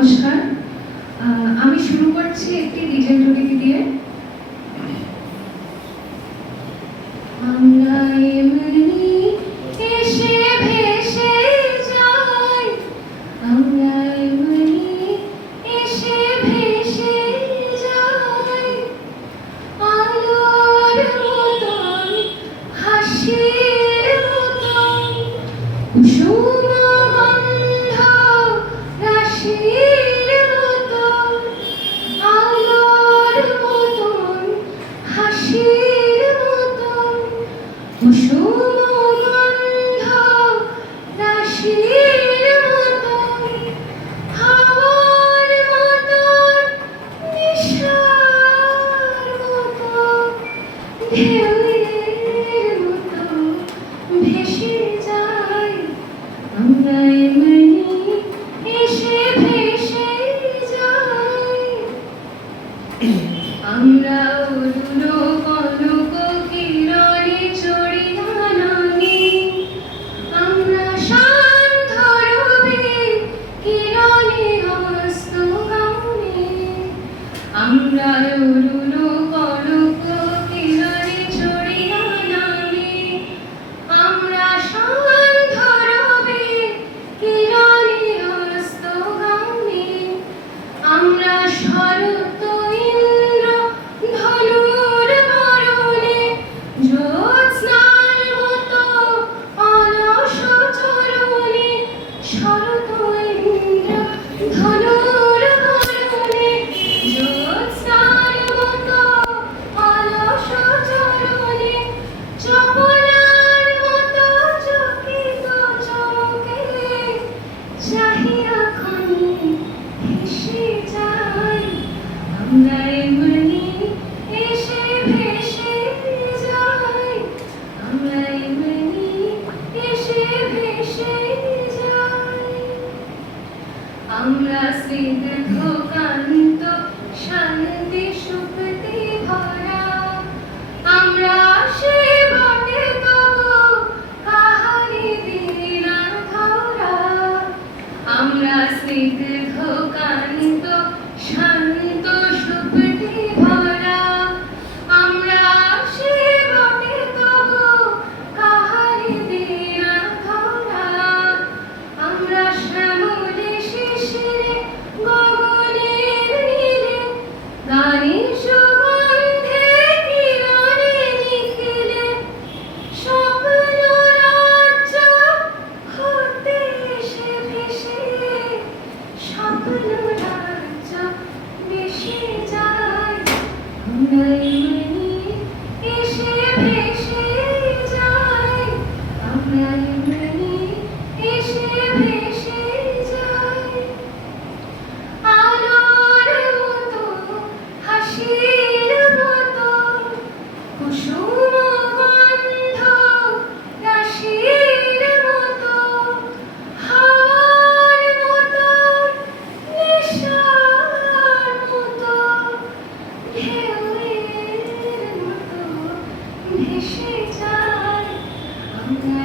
নমস্কার। আমি শুরু করছি একটি ডিজে জুটি দিয়ে। আমরা এমনি এসে ভেসে যাই, আমরা এমনি এসে ভেসে যাই, আলোর মতন হাসির মতন কুসুম গন্ধ রাশির মতন, আলোর মতন হাসির মতন কুসুম গন্ধ রাশির মতন, হাওয়ার মতন নিশার মতন ঢেউয়ের মতন ভেসে যাই, আমরা এমনি এসে ভেসে যাই। আমরা উড়ুলো কনক কিরণে চড়িয়া নামি, আমরা শান্ত রবি কিরণে হস্ত গামে, আমরা উড়ুলো কনক কিরণে চড়িয়া নামি, আমরা শান্ত রবি কিরণে হস্ত গামে, আমরা শরৎ ইন্দ্র ধনুর বরণে জ্যোৎস্নার মতো অলস চরণে, শরৎ ইন্দ্র ধনুর বরণে জ্যোৎস্নার মতো অলস চরণে, চপলার মতো চকিত চমকে চাহিয়া ক্ষণে ভেসে যাই, আমরা এমনি এসে ভেসে যাই, আমরা এমনি এসে ভেসে যাই। আমরা স্নিগ্ধ কান্ত শান্তি সুপ্তি ভরা, আমরা সে বটে তবু কাহারি দিই না ধরা, আমরা স্নিগ্ধ কান্ত শান্ত সুপ্তি ভরা, আমরা সে বটে তবু কাহারি দিই না ধরা, আমরা শ্যামলে শিশিরে গগনের নীলে গানের সুগন্ধে কিরণে নিখিলে, স্বপ্ন রাজ্য হতে এসে ভেসে, স্বপ্ন রাজ্য ভেসে যায়, আমরা এমনি এসে ভেসে যাই, আমরা এমনি এসে ভেসে যাই, আলোর মতো হাসির মতো কুসুম গন্ধ রাশির মতো, হাওয়ার মতো নেশার মতো ঢেউয়ের মতো ভেসে যাই, আমরা